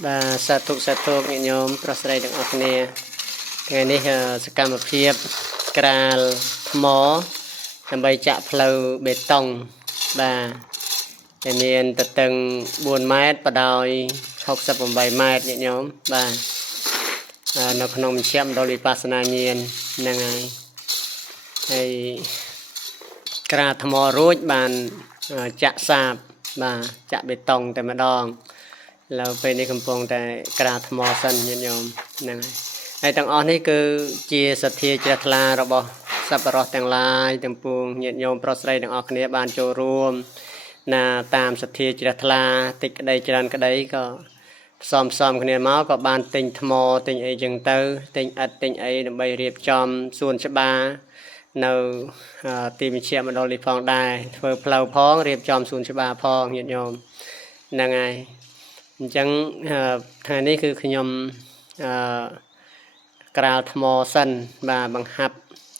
Và sát thuốc nhẹ nhõm prostate được ở nè ngày nay sẽ cầm một phiệp cà mó làm bay chạm phơi bê tông và để miền từ từng 4 mét và đòi 67 mét nhẹ nhõm và nó không chạm đôi vipassana nhiên năng ai hay cà mó rối bàn chạm sạp và chạm bê tông tại mặt đòn là vềใน កំពុងតែក្រាថ្មសិនញាតិញោមហ្នឹងហើយទាំងអស់នេះគឺជាសទ្ធាជ្រះថ្លារបស់សប្បុរសទាំងឡាយទាំងពួងញាតិញោមប្រុសស្រីទាំងអស់គ្នាបានចូលរួមណាតាមសទ្ធាជ្រះថ្លាតិចក្តីច្រើនក្តីក៏ផ្សំគ្នាមកក៏បានទិញថ្មទិញអីចឹងទៅទិញឥដ្ឋទិញអីដើម្បីរៀបចំសួនច្បារនៅទីមជ្ឈមណ្ឌលនេះផងដែរធ្វើផ្លូវផងរៀបចំសួនច្បារផងញាតិញោមហ្នឹងហើយអញ្ចឹងថ្ងៃនេះគឺខ្ញុំក្រាលថ្មសិនបាទបង្ហាប់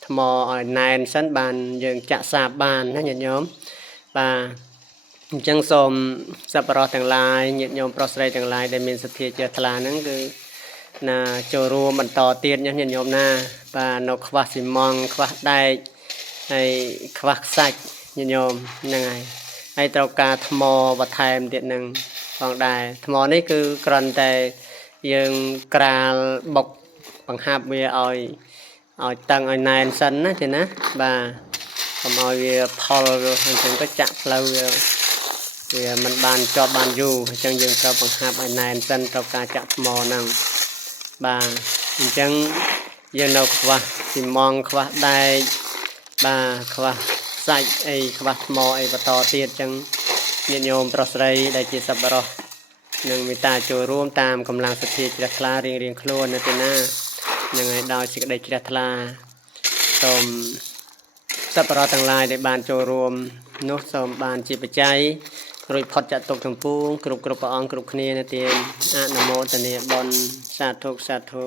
ថ្មឲ្យណែនសិនបានយើងចាក់សាបបានណាញាតិញោមបាទអញ្ចឹងសូមសប្បុរសទាំងឡាយញាតិញោមប្រុសស្រីទាំងឡាយដែលមានសទ្ធាជ្រះថ្លាហ្នឹងគឺណាចូលរួមបន្តទៀតញាតិញោមណាបាទនៅខ្វះស៊ីម៉ង់ខ្វះដែកហើយខ្វះខ្សាច់ញាតិញោមហ្នឹងហើយត្រូវការថ្មបន្ថែមទៀតហ្នឹងផងដែរថ្មនេះគឺគ្រាន់តែយើងក្រាលបុកបង្ហាប់វាឲ្យតឹងឲ្យណែនសិនណាទេណាបាទកុំឲ្យវាផលអញ្ចឹងទៅចាក់ផ្លូវវាមិនបានជាប់បានយូរអញ្ចឹងយើងត្រូវបង្ហាប់ឲ្យណែនសិនត្រូវការចាក់ថ្មហ្នឹងបាទអញ្ចឹងយើងនៅខ្វះស៊ីម៉ង់ខ្វះដែកបាទខ្វះសាច់អីខ្វះថ្មអីបន្តទៀតអញ្ចឹងញាតិញោមប្រុសស្រីដែលជាសប្បុរសនឹងមេត្តាចូលរួមតាមកម្លាំងសទ្ធាជ្រះថ្លារៀងខ្លួននៅទីណានឹងឲ្យដោយសេចក្តីជ្រះថ្លាសូមសប្បុរសទាំងឡាយដែលបានចូលរួមនោះសូមបានជាបច្ច័យរួចផុតចាត់ទុកទាំងពួងគ្រប់ព្រះអង្គគ្រប់គ្នានៅទីអនុមោទនាបុណ្យសាធុសាធុ